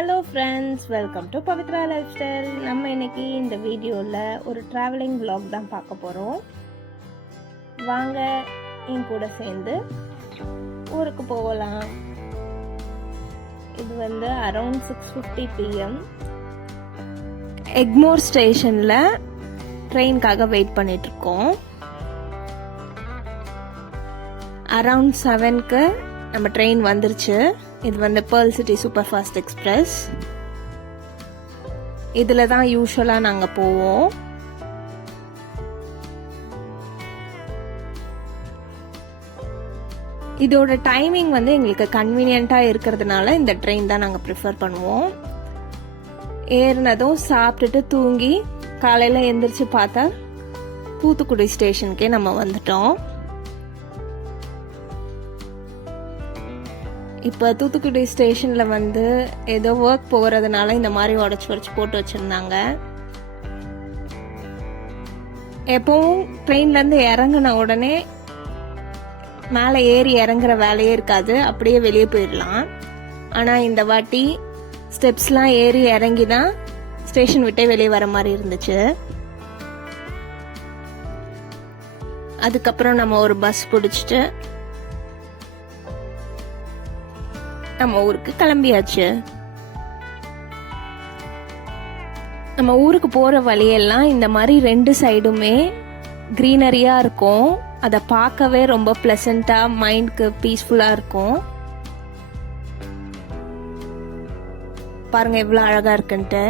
Hello friends, welcome to Pavithra life style. நம்ம இன்னைக்கு இந்த வீடியோவில் ஒரு ட்ராவலிங் vlog தான் பார்க்க போகிறோம். வாங்க என் கூட சேர்ந்து ஊருக்கு போகலாம். இது வந்து அரௌண்ட் 6:50 PM எக்மோர் ஸ்டேஷனில் ட்ரெயினுக்காக வெயிட் பண்ணிகிட்ருக்கோம். அரௌண்ட் 7க்கு நம்ம ட்ரெயின் வந்துருச்சு. இது வந்து pearl city super fast express. இதில் தான் யூஸ்வலாக நாங்கள் போவோம். இதோட டைமிங் வந்து எங்களுக்கு கன்வீனியண்ட்டாக இருக்கிறதுனால இந்த ட்ரெயின் தான் நாங்கள் ப்ரிஃபர் பண்ணுவோம். ஏறினதும் சாப்பிட்டுட்டு தூங்கி காலையில் எந்திரிச்சு பார்த்தா தூத்துக்குடி ஸ்டேஷனுக்கே நம்ம வந்துட்டோம். இப்போ தூத்துக்குடி ஸ்டேஷனில் வந்து ஏதோ ஒர்க் போகிறதுனால இந்த மாதிரி உடச்சி போட்டு வச்சுருந்தாங்க. எப்பவும் ட்ரெயின்லேருந்து இறங்கின உடனே மேலே ஏறி இறங்குற வேலையே இருக்காது, அப்படியே வெளியே போயிடலாம். ஆனால் இந்த வாட்டி ஸ்டெப்ஸ்லாம் ஏறி இறங்கி தான் ஸ்டேஷன் விட்டே வெளியே வர மாதிரி இருந்துச்சு. அதுக்கப்புறம் நம்ம ஒரு பஸ் பிடிச்சிட்டு நம்ம ஊருக்கு கிளம்பியாச்சு. நம்ம ஊருக்கு போற வழியெல்லாம் இந்த மாதிரி 2 சைடுமே கிரீனரியா இருக்கும். அதை பார்க்கவே ரொம்ப பிளசண்டா, மைண்ட்க்கு பீஸ்ஃபுல்லா இருக்கும். பாருங்க எவ்வளவு அழகா இருக்குன்ட்டு.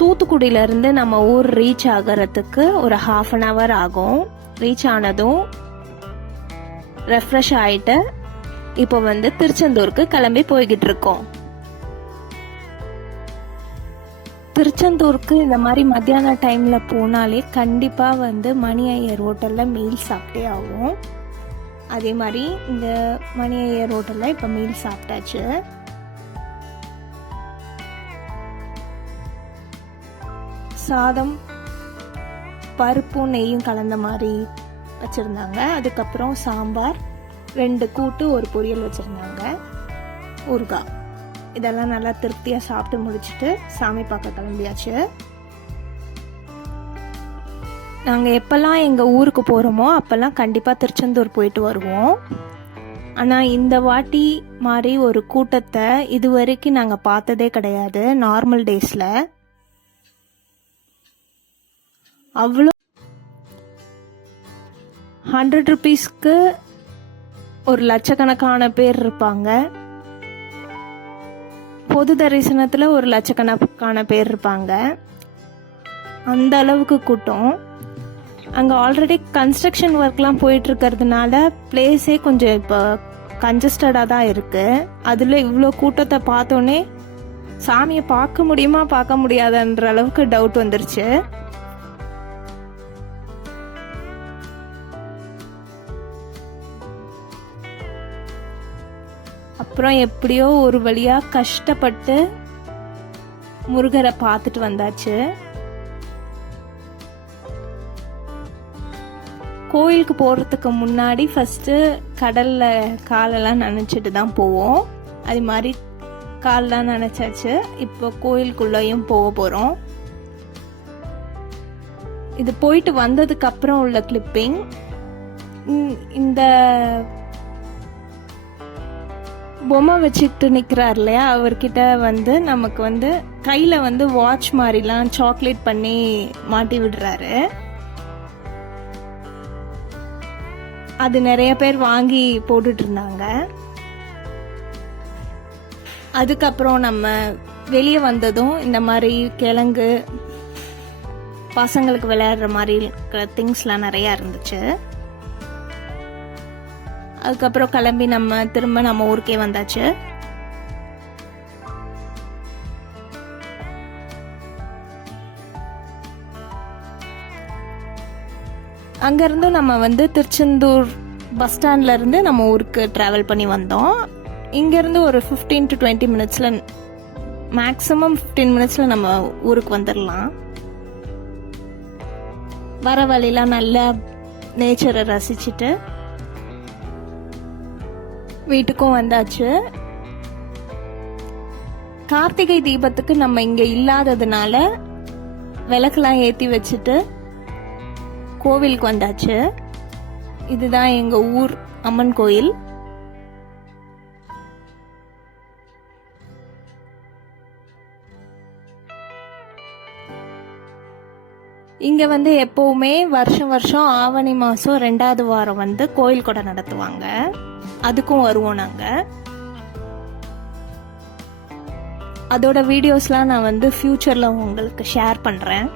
தூத்துக்குடியிலேருந்து நம்ம ஊர் ரீச் ஆகிறதுக்கு ஒரு 1/2 hour ஆகும். ரீச் ஆனதும் ரெஃப்ரெஷ் ஆகிட்டு இப்போ வந்து திருச்செந்தூருக்கு கிளம்பி போய்கிட்டு இருக்கோம். திருச்செந்தூருக்கு இந்த மாதிரி மத்தியான டைமில் போனாலே கண்டிப்பாக வந்து மணி ஐயர் ஹோட்டலில் மீல் சாப்பிட்டே ஆகும். அதே மாதிரி இந்த மணி ஐயர் ஹோட்டலில் இப்போ மீல் சாப்பிட்டாச்சு. சாதம், பருப்பும் நெய்யும் கலந்த மாதிரி வச்சுருந்தாங்க. அதுக்கப்புறம் சாம்பார், 2 கூட்டு, ஒரு பொரியல் வச்சுருந்தாங்க, ஊறுகாய். இதெல்லாம் நல்லா திருப்தியாக சாப்பிட்டு முடிச்சுட்டு சாமி பார்க்க கிளம்பியாச்சு. நாங்கள் எப்போல்லாம் எங்கள் ஊருக்கு போகிறோமோ அப்போல்லாம் கண்டிப்பாக திருச்செந்தூர் போயிட்டு வருவோம். ஆனால் இந்த வாட்டி மாதிரி ஒரு கூட்டத்தை இது வரைக்கும் நாங்கள் பார்த்ததே கிடையாது. நார்மல் டேஸில் அவ்வளோ 100 rupeesக்கு ஒரு லட்சக்கணக்கான பேர் இருப்பாங்க. பொது தரிசனத்தில் ஒரு லட்சக்கணக்கான பேர் இருப்பாங்க. அந்த அளவுக்கு கூட்டம். அங்கே ஆல்ரெடி கன்ஸ்ட்ரக்ஷன் ஒர்க்லாம் போயிட்டு இருக்கிறதுனால பிளேஸே கொஞ்சம் இப்போ கன்ஜஸ்டடாக தான் இருக்கு. அதில் இவ்வளோ கூட்டத்தை பார்த்தோன்னே சாமியை பார்க்க முடியுமா பார்க்க முடியாதுன்ற அளவுக்கு டவுட் வந்துருச்சு. அப்புறம் எப்படியோ ஒரு வழியா கஷ்டப்பட்டு முருகரை பார்த்துட்டு வந்தாச்சு. கோயிலுக்கு போகிறதுக்கு முன்னாடி ஃபஸ்ட்டு கடலில் காலெல்லாம் நனைச்சிட்டு தான் போவோம். அது மாதிரி காலெலாம் நனைச்சாச்சு. இப்போ கோயிலுக்குள்ளேயும் போக போகிறோம். இது போயிட்டு வந்ததுக்கு அப்புறம் உள்ள கிளிப்பிங். இந்த பொம்மை வச்சுக்கிட்டு நிற்கிறார் இல்லையா, அவர்கிட்ட வந்து நமக்கு வந்து கையில் வந்து வாட்ச் மாதிரிலாம் சாக்லேட் பண்ணி மாட்டி விடுறாரு. அது நிறைய பேர் வாங்கி போட்டுட்டு இருந்தாங்க. அதுக்கப்புறம் நம்ம வெளியே வந்ததும் இந்த மாதிரி கிழங்கு, பசங்களுக்கு விளையாடுற மாதிரி திங்ஸ்லாம் நிறையா இருந்துச்சு. அதுக்கப்புறம் கிளம்பி நம்ம திரும்ப நம்ம ஊருக்கே வந்தாச்சு. அங்கேருந்து நம்ம வந்து திருச்செந்தூர் பஸ் ஸ்டாண்ட்லேருந்து நம்ம ஊருக்கு ட்ராவல் பண்ணி வந்தோம். இங்கேருந்து ஒரு 15 to 20 மினிட்ஸில், மேக்ஸிமம் 15 மினிட்ஸில் நம்ம ஊருக்கு வந்துடலாம். வர வழியெலாம் நல்லா நேச்சரை ரசிச்சுட்டு வீட்டுக்கும் வந்தாச்சு. கார்த்திகை தீபத்துக்கு நம்ம இங்கே இல்லாததுனால விளக்கெல்லாம் ஏற்றி வச்சுட்டு கோவிலுக்கு வந்தாச்சு. இதுதான் எங்க ஊர் அம்மன் கோயில். இங்க வந்து எப்பவுமே வருஷம் வருஷம் ஆவணி மாசம் 2வது வாரம் வந்து கோயில் கொடை நடத்துவாங்க. அதுக்கும் வருவோம் நாங்க. அதோட வீடியோஸ்லாம் நான் வந்து ஃபியூச்சர்ல உங்களுக்கு ஷேர் பண்றேன்.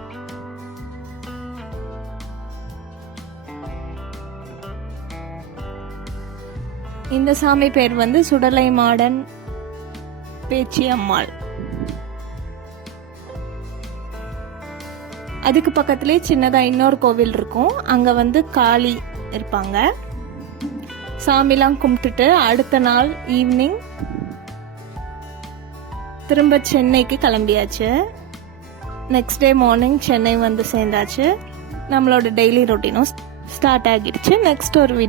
இந்த சாமி பேர் வந்து சுடலை மாடன் பேச்சி அம்மாள். அதுக்கு பக்கத்திலே சின்னதா இன்னொரு கோவில் இருக்கும். அங்க வந்து காளி இருப்பாங்க. சாமிலாம் கும்பிட்டுட்டு அடுத்த நாள் ஈவினிங் திரும்ப சென்னைக்கு கிளம்பியாச்சு. நெக்ஸ்ட் டே மார்னிங் சென்னை வந்து சேர்ந்தாச்சு. நம்மளோட டெய்லி ரொட்டீனும் ஸ்டார்ட் ஆகிடுச்சு. நெக்ஸ்ட் ஒரு வீடியோ